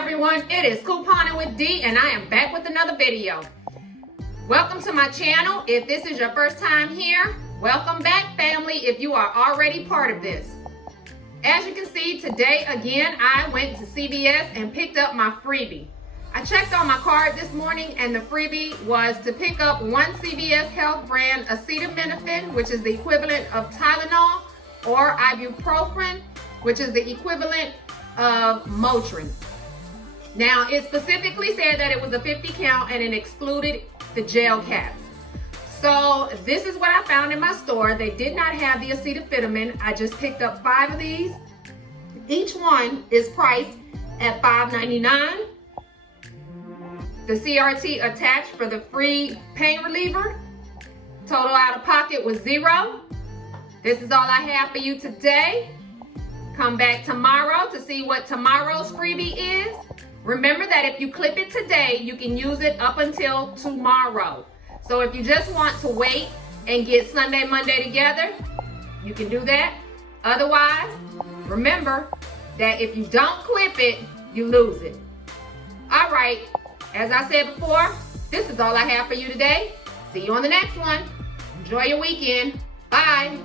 everyone, it is Couponing with D and I am back with another video. Welcome to my channel. If this is your first time here, welcome back family if you are already part of this. As you can see today again, I went to CVS and picked up my freebie. I checked on my card this morning and the freebie was to pick up one CVS Health brand acetaminophen, which is the equivalent of Tylenol, or ibuprofen, which is the equivalent of Motrin. Now, it specifically said that it was a 50 count and it excluded the gel caps. So this is what I found in my store. They did not have the acetaminophen. I just picked up 5 of these. Each one is priced at $5.99. The CRT attached for the free pain reliever. Total out of pocket was $0. This is all I have for you today. Come back tomorrow to see what tomorrow's freebie is. Remember that if you clip it today, you can use it up until tomorrow. So if you just want to wait and get Sunday, Monday together, you can do that. Otherwise, remember that if you don't clip it, you lose it. All right, as I said before, this is all I have for you today. See you on the next one. Enjoy your weekend. Bye.